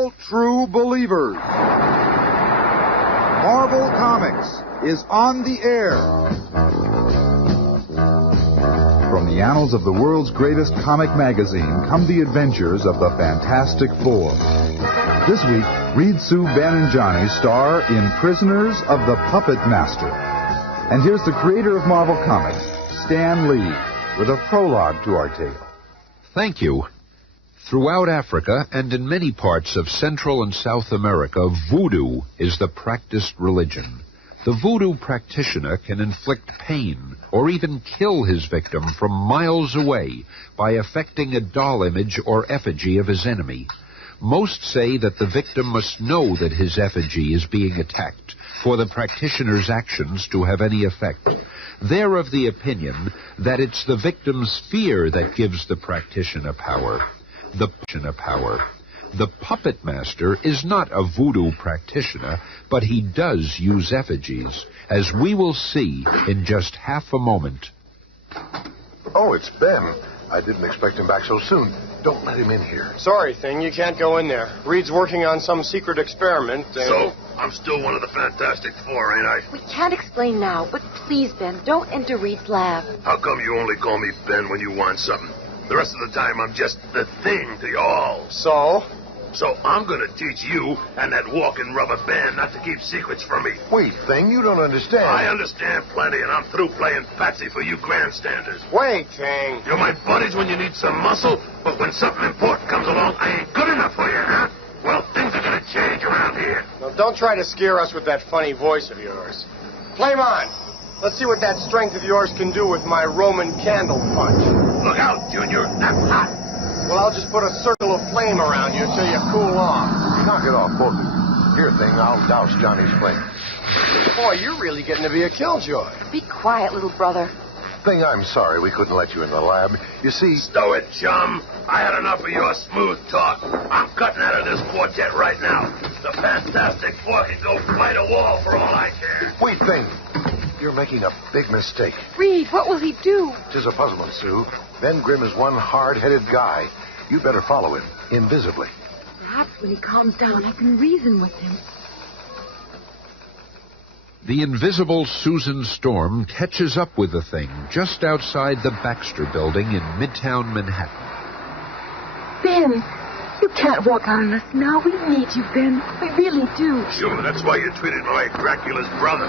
all true believers. Marvel Comics is on the air. From the annals of the world's greatest comic magazine come the adventures of the Fantastic Four. This week, Reed, Sue, Ben, and Johnny star in Prisoners of the Puppetmaster. And here's the creator of Marvel Comics, Stan Lee, with a prologue to our tale. Thank you. Throughout Africa and in many parts of Central and South America, voodoo is the practiced religion. The voodoo practitioner can inflict pain or even kill his victim from miles away by affecting a doll image or effigy of his enemy. Most say that the victim must know that his effigy is being attacked for the practitioner's actions to have any effect. They're of the opinion that it's the victim's fear that gives the practitioner power. The Puppetmaster is not a voodoo practitioner, but he does use effigies, as we will see in just half a moment. Oh, it's Ben. I didn't expect him back so soon. Don't let him in here. Sorry, Thing, you can't go in there. Reed's working on some secret experiment. So, I'm still one of the Fantastic Four, ain't I? We can't explain now, but please, Ben, don't enter Reed's lab. How come you only call me Ben when you want something? The rest of the time, I'm just the Thing to y'all. So? So I'm going to teach you and that walking rubber band not to keep secrets from me. Wait, Thing, you don't understand. I understand plenty, and I'm through playing patsy for you grandstanders. Wait, Thing. You're my buddies when you need some muscle, but when something important comes along, I ain't good enough for you, huh? Well, things are going to change around here. Now, don't try to scare us with that funny voice of yours. Flame on. Let's see what that strength of yours can do with my Roman candle punch. Look out, Junior. I'm hot. Well, I'll just put a circle of flame around you till you cool off. Knock it off, both of you. Here, Thing, I'll douse Johnny's flame. Boy, you're really getting to be a killjoy. Be quiet, little brother. Thing, I'm sorry we couldn't let you in the lab. You see... Stow it, chum. I had enough of your smooth talk. I'm cutting out of this quartet right now. The Fantastic Four can go fight a wall for all I care. Wait, Thing. You're making a big mistake. Reed, what will he do? 'Tis a puzzlement, Sue. Ben Grimm is one hard-headed guy. You'd better follow him, invisibly. Perhaps when he calms down, I can reason with him. The invisible Susan Storm catches up with the Thing just outside the Baxter Building in Midtown Manhattan. Ben, you can't walk out on us now. We need you, Ben. We really do. Sure, that's why you treated me like Dracula's brother.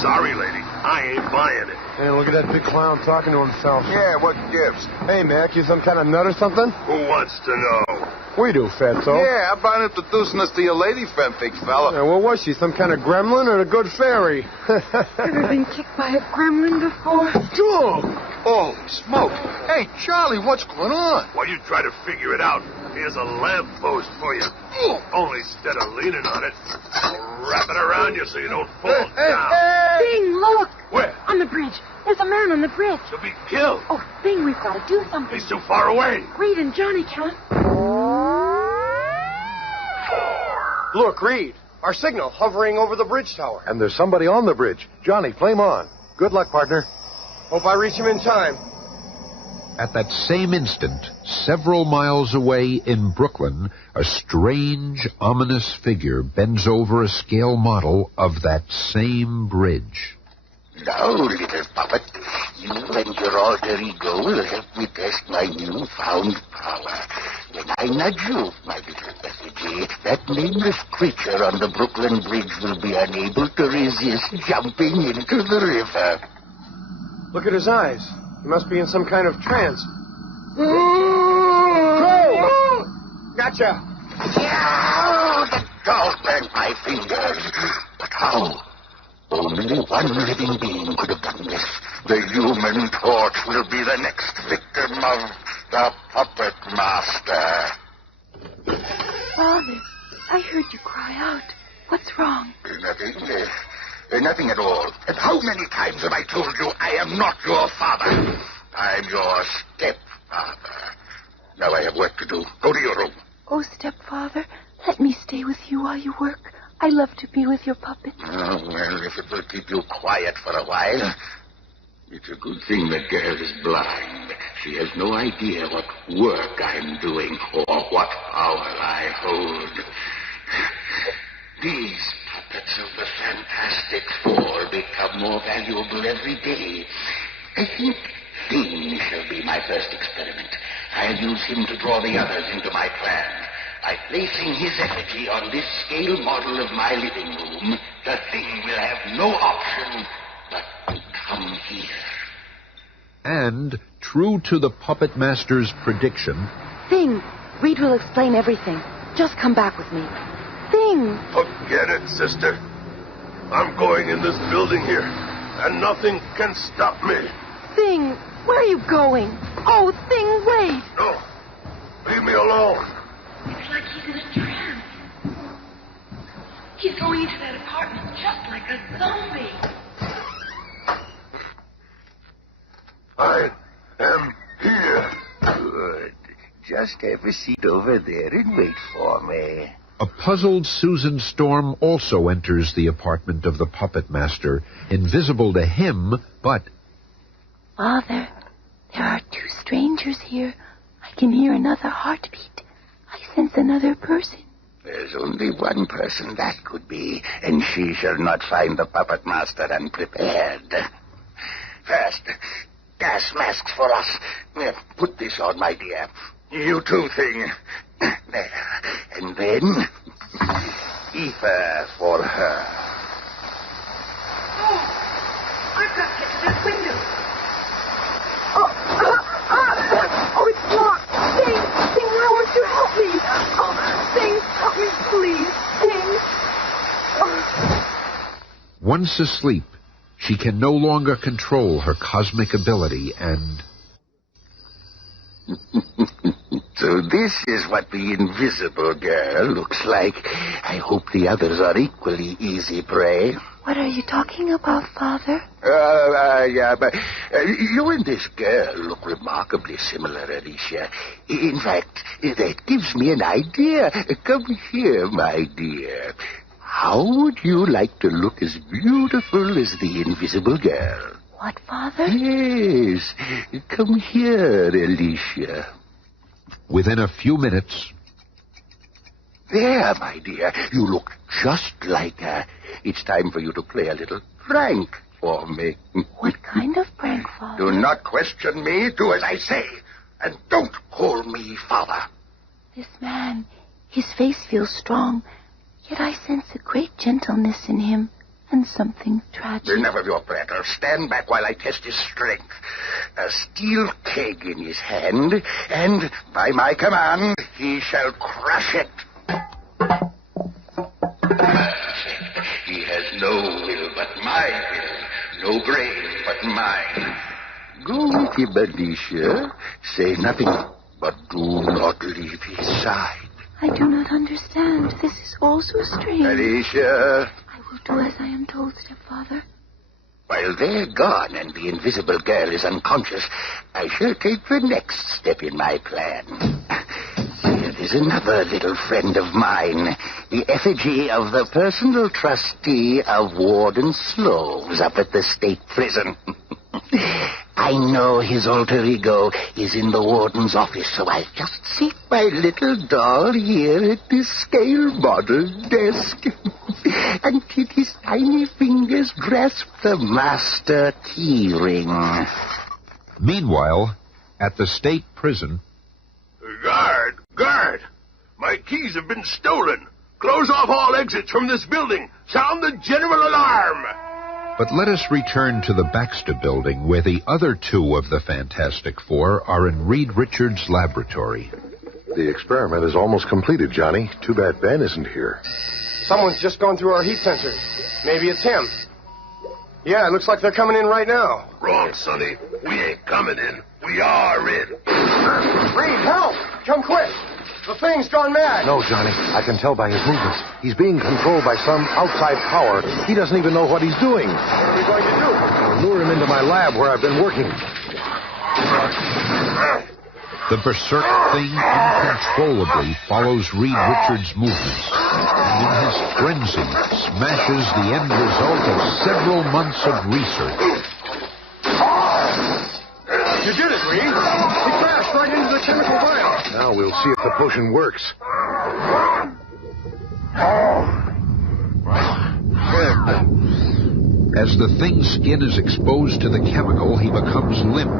Sorry, lady. I ain't buying it. Hey, look at that big clown talking to himself. Yeah, what gives? Hey, Mac, you some kind of nut or something? Who wants to know? We do, Fatso. Yeah, how about introducing us to your lady friend, big fella? Yeah, what was she, some kind of gremlin or a good fairy? Ever been kicked by a gremlin before? Joe! Holy smoke. Hey, Charlie, what's going on? While you try to figure it out, here's a lamppost for you. Only instead of leaning on it, I'll wrap it around you so you don't fall down. Thing, look! Where? On the bridge. There's a man on the bridge. To be killed. Oh, Thing, we've got to do something. He's too far away. Reed and Johnny can't. Look, Reed, our signal hovering over the bridge tower. And there's somebody on the bridge. Johnny, flame on. Good luck, partner. Hope I reach him in time. At that same instant, several miles away in Brooklyn, a strange, ominous figure bends over a scale model of that same bridge. Now, little puppet, you and your alter ego will help me test my newfound power. When I nudge you, my little effigy, that nameless creature on the Brooklyn Bridge will be unable to resist jumping into the river. Look at his eyes. He must be in some kind of trance. Go! Gotcha! Yeah, the doll burned my fingers. But how? Only one living being could have done this. The Human Torch will be the next victim of the Puppetmaster. Father, I heard you cry out. What's wrong? Nothing at all. And how many times have I told you I am not your father? I'm your stepfather. Now I have work to do. Go to your room. Oh, stepfather, let me stay with you while you work. I love to be with your puppet. Oh, well, if it will keep you quiet for a while. It's a good thing the girl is blind. She has no idea what work I'm doing or what power I hold. These puppets of the Fantastic Four become more valuable every day. I think Thing shall be my first experiment. I'll use him to draw the others into my plan. By placing his effigy on this scale model of my living room, the Thing will have no option but to come here. And, true to the Puppetmaster's prediction... Thing, Reed will explain everything. Just come back with me. Thing! Forget it, sister. I'm going in this building here, and nothing can stop me. Thing, where are you going? Oh, Thing, wait! No, leave me alone. It's like he's in a trance. He's going into that apartment just like a zombie. I am here. Good. Just have a seat over there and wait for me. A puzzled Susan Storm also enters the apartment of the Puppetmaster, invisible to him, but... Father, there are two strangers here. I can hear another heartbeat. I sense another person. There's only one person that could be, and she shall not find the Puppetmaster unprepared. First, gas masks for us. Put this on, my dear. You too, Thing. There. And then, ether for her. Oh, I've got to get to this window. Oh, it's locked. Thing, why won't you help me? Oh, Thing, help me, please. Thing. Oh. Once asleep, she can no longer control her cosmic ability and... So this is what the invisible girl looks like. I hope the others are equally easy prey. What are you talking about, Father? But you and this girl look remarkably similar, Alicia. In fact, that gives me an idea. Come here, my dear. How would you like to look as beautiful as the invisible girl? What, Father? Yes. Come here, Alicia. Within a few minutes... There, my dear. You look just like her. It's time for you to play a little prank for me. What kind of prank, Father? Do not question me. Do as I say. And don't call me Father. This man, his face feels strong, yet I sense a great gentleness in him and something tragic. Enough of your prattle. Stand back while I test his strength. A steel keg in his hand, and by my command, he shall crush it. Perfect. He has no will but my will, no brain but mine. Go with him, Alicia. Say nothing, but do not leave his side. I do not understand. This is all so strange. Alicia. I will do as I am told, stepfather. While they're gone and the invisible girl is unconscious, I shall take the next step in my plan. Here is another little friend of mine, the effigy of the personal trustee of Warden Sloves up at the state prison. I know his alter ego is in the warden's office, so I'll just seat my little doll here at this scale model desk until his tiny fingers grasp the master key ring. Meanwhile, at the state prison... Guard! My keys have been stolen. Close off all exits from this building. Sound the general alarm. But let us return to the Baxter building, where the other two of the Fantastic Four are in Reed Richards' laboratory. The experiment is almost completed, Johnny. Too bad Ben isn't here. Someone's just gone through our heat sensors. Maybe it's him. Yeah, it looks like they're coming in right now. Wrong, Sonny. We ain't coming in. We are in. Reed, help! Come quick! The thing's gone mad. No, Johnny. I can tell by his movements. He's being controlled by some outside power. He doesn't even know what he's doing. What are we going to do? I'll lure him into my lab where I've been working. The berserk thing uncontrollably follows Reed Richards' movements, and in his frenzy smashes the end result of several months of research. You did it, Reed. He crashed right into the chemical vial. Now we'll see if the potion works. As the thing's skin is exposed to the chemical, he becomes limp.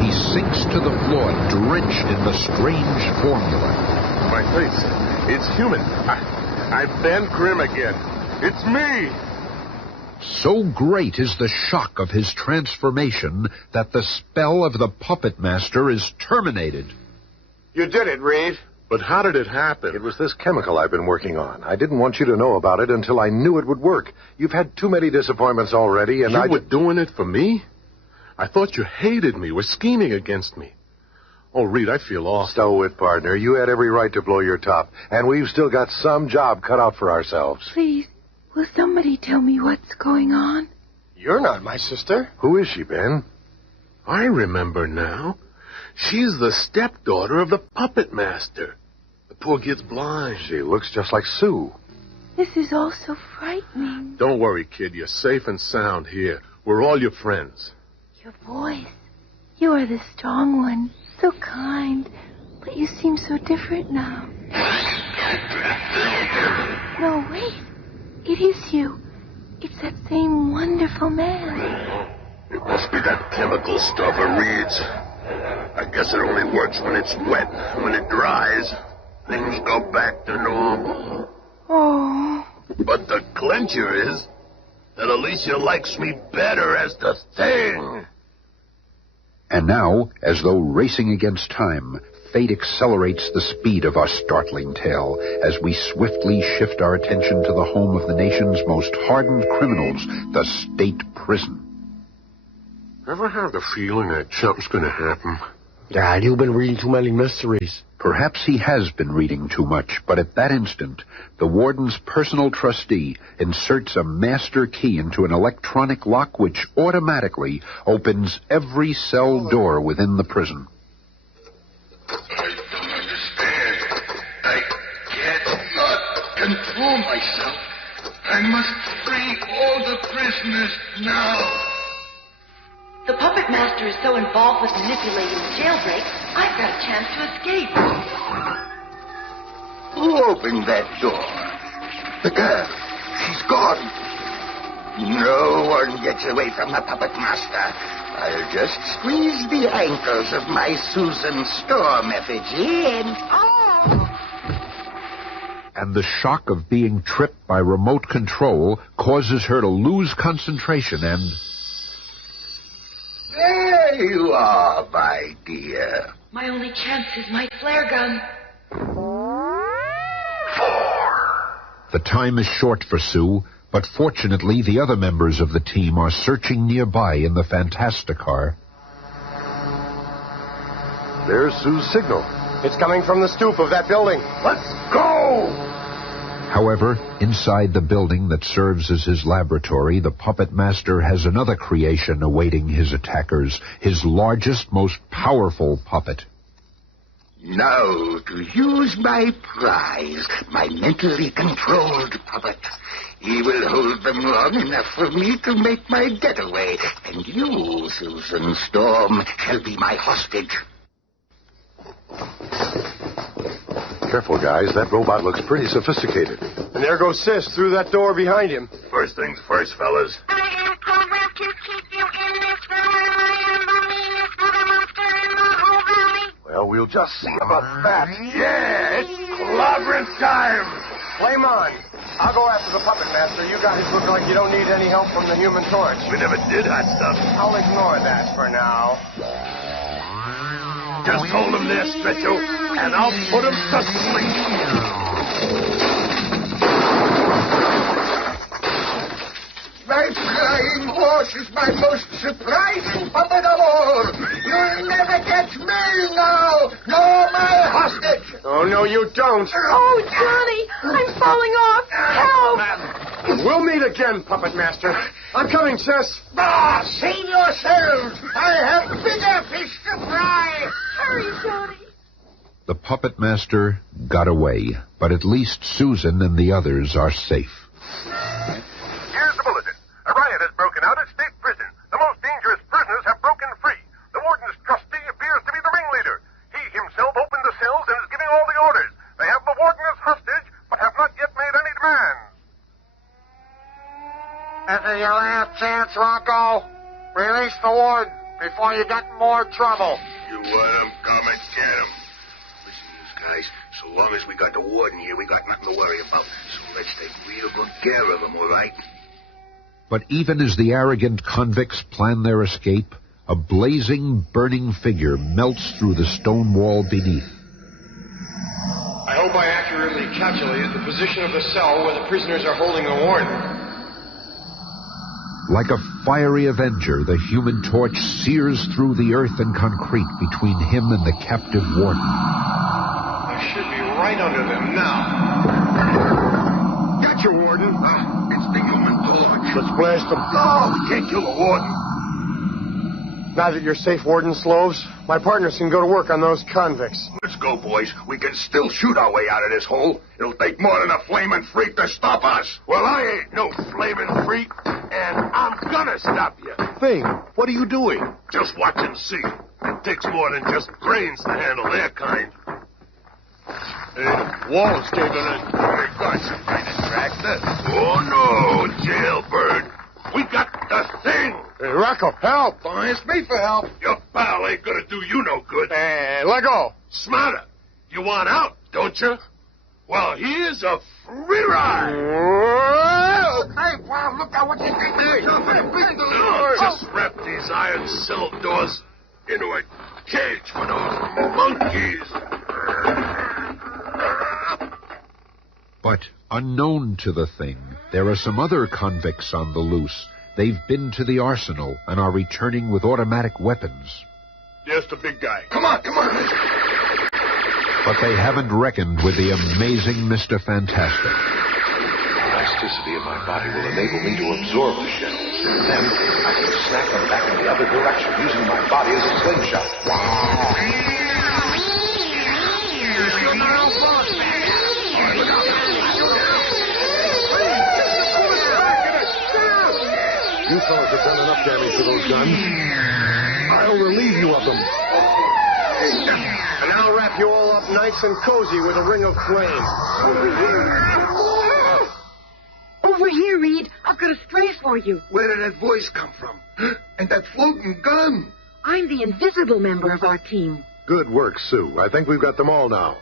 He sinks to the floor, drenched in the strange formula. My face. It's human. I'm Ben Grimm again. It's me. So great is the shock of his transformation that the spell of the Puppet Master is terminated. You did it, Reed. But how did it happen? It was this chemical I've been working on. I didn't want you to know about it until I knew it would work. You've had too many disappointments already, and You were doing it for me? I thought you hated me, were scheming against me. Oh, Reed, I feel awful. Stow it, partner. You had every right to blow your top, and we've still got some job cut out for ourselves. Please, will somebody tell me what's going on? You're not my sister. Who is she, Ben? I remember now. She's the stepdaughter of the Puppet Master. The poor kid's blind. She looks just like Sue. This is all so frightening. Don't worry, kid. You're safe and sound here. We're all your friends. Your voice. You are the strong one. So kind. But you seem so different now. No, wait. It is you. It's that same wonderful man. It must be that chemical stuff of Reed's. I guess it only works when it's wet. When it dries, things go back to normal. Oh. But the clincher is that Alicia likes me better as the Thing. And now, as though racing against time, fate accelerates the speed of our startling tale as we swiftly shift our attention to the home of the nation's most hardened criminals, the state prison. Ever have the feeling that something's going to happen? Dad, you've been reading too many mysteries. Perhaps he has been reading too much, but at that instant, the warden's personal trustee inserts a master key into an electronic lock which automatically opens every cell door within the prison. I don't understand. I cannot control myself. I must free all the prisoners now. The Puppet Master is so involved with manipulating the jailbreak, I've got a chance to escape. Who opened that door? The girl. She's gone. No one gets away from the Puppet Master. I'll just squeeze the ankles of my Susan Storm effigy and... And the shock of being tripped by remote control causes her to lose concentration and... There you are, my dear. My only chance is my flare gun. The time is short for Sue, but fortunately the other members of the team are searching nearby in the Fantasticar. There's Sue's signal. It's coming from the stoop of that building. Let's go! However, inside the building that serves as his laboratory, the Puppet Master has another creation awaiting his attackers, his largest, most powerful puppet. Now to use my prize, my mentally controlled puppet. He will hold them long enough for me to make my getaway, and you, Susan Storm, shall be my hostage. Careful, guys. That robot looks pretty sophisticated. And there goes Sis through that door behind him. First things first, fellas. I am programmed to keep you in this valley. I am the meanest Puppet Master in the whole valley. Well, we'll just see about that. Yeah, it's clobbering time. Flame on. I'll go after the Puppet Master. You guys look like you don't need any help from the Human Torch. We never did hot stuff. I'll ignore that for now. Just hold him there, Stretcho, and I'll put him to sleep. My flying horse is my most surprising puppet of all. You'll never catch me now, nor my hostage. Oh, no, you don't. Oh, Johnny, I'm falling off. Help! We'll meet again, Puppet Master. I'm coming, Sis. Save yourselves. I have bigger fish to fry. Hurry, Johnny. The Puppet Master got away, but at least Susan and the others are safe. Here's the bulletin. A riot has broken out at State Prison. The most dangerous prisoners have broken free. The warden's trustee appears to be the ringleader. He himself opened the cells and is giving all the orders. They have the warden as hostage, but have not yet made any demands. As a chance, Rocco. Release the warden before you get in more trouble. You want him, come and get him. Listen, you guys, so long as we got the warden here, we got nothing to worry about. So let's take real good care of him, all right? But even as the arrogant convicts plan their escape, a blazing, burning figure melts through the stone wall beneath. I hope I accurately calculated the position of the cell where the prisoners are holding the warden. Like a fiery avenger, the Human Torch sears through the earth and concrete between him and the captive warden. I should be right under them now. Gotcha, Warden. It's the Human Torch. Let's blast them. No, we can't kill the Warden. Now that you're safe, Warden Sloves, my partners can go to work on those convicts. Let's go, boys. We can still shoot our way out of this hole. It'll take more than a flaming freak to stop us. Well, I ain't no flaming freak, and I'm gonna stop you. Thing, what are you doing? Just watch and see. It takes more than just brains to handle their kind. Wall's caving in. Hey, got some kind of tractor. Oh, no, jailbird. We got the thing. Hey, Rocco, help. Don't ask me for help. Your pal ain't gonna do you no good. Hey, let go. Smarter. You want out, don't you? Well, here's a free ride. Hey, pal, look out what you did there. Just wrap these iron cell doors into a cage for those monkeys. But unknown to the Thing, there are some other convicts on the loose. They've been to the arsenal and are returning with automatic weapons. There's the big guy. Come on, come on. But they haven't reckoned with the amazing Mr. Fantastic. The elasticity of my body will enable me to absorb the shells. Then I can snap them back in the other direction using my body as a slingshot. You fellas have done enough damage to those guns. I'll relieve you of them. And I'll wrap you all up nice and cozy with a ring of flame. Over here, Reed. I've got a stray for you. Where did that voice come from? And that floating gun? I'm the invisible member of our team. Good work, Sue. I think we've got them all now.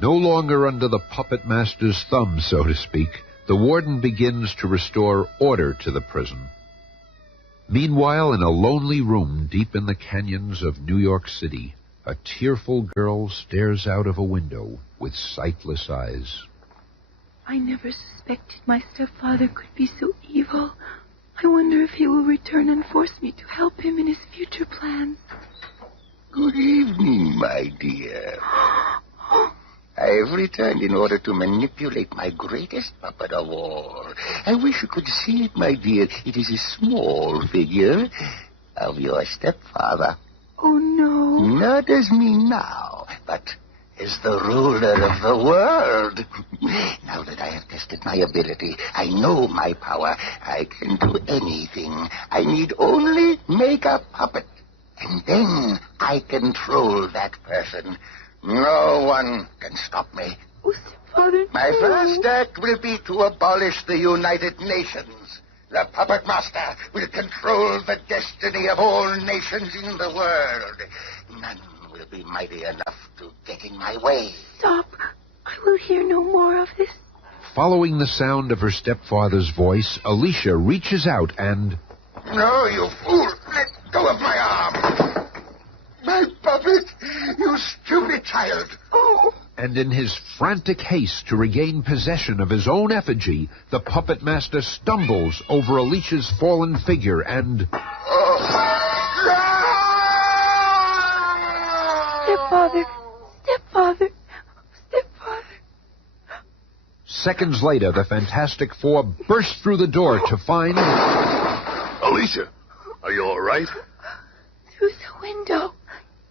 No longer under the Puppetmaster's thumb, so to speak, the warden begins to restore order to the prison. Meanwhile, in a lonely room deep in the canyons of New York City, a tearful girl stares out of a window with sightless eyes. I never suspected my stepfather could be so evil. I wonder if he will return and force me to help him in his future plans. Good evening, my dear. I have returned in order to manipulate my greatest puppet of all. I wish you could see it, my dear. It is a small figure of your stepfather. Oh, no. Not as me now, but as the ruler of the world. Now that I have tested my ability, I know my power. I can do anything. I need only make a puppet. And then I control that person. No one can stop me. Oh, stepfather, My no. first act will be to abolish the United Nations. The Puppetmaster will control the destiny of all nations in the world. None will be mighty enough to get in my way. Stop. I will hear no more of this. Following the sound of her stepfather's voice, Alicia reaches out and... No, you fool! Let go of my arm! My puppet! You stupid child! Oh. And in his frantic haste to regain possession of his own effigy, the puppet master stumbles over Alicia's fallen figure and... Stepfather, stepfather, stepfather. Seconds later, the Fantastic Four burst through the door to find... Alicia, are you all right? Through the window.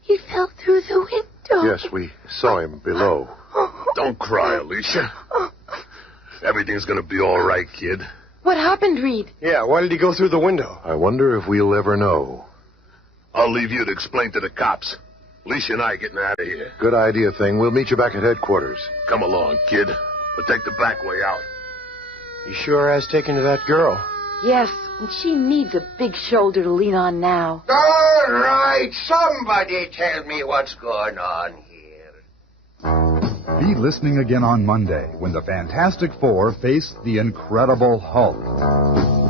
He fell through the window. Yes, we saw him below. Don't cry, Alicia. Everything's gonna be all right, kid. What happened, Reed? Yeah, why did he go through the window? I wonder if we'll ever know. I'll leave you to explain to the cops. Alicia and I are getting out of here. Good idea, Thing. We'll meet you back at headquarters. Come along, kid. We'll take the back way out. He sure has taken to that girl. Yes, and she needs a big shoulder to lean on now. All right, somebody tell me what's going on here. Be listening again on Monday when the Fantastic Four face the Incredible Hulk.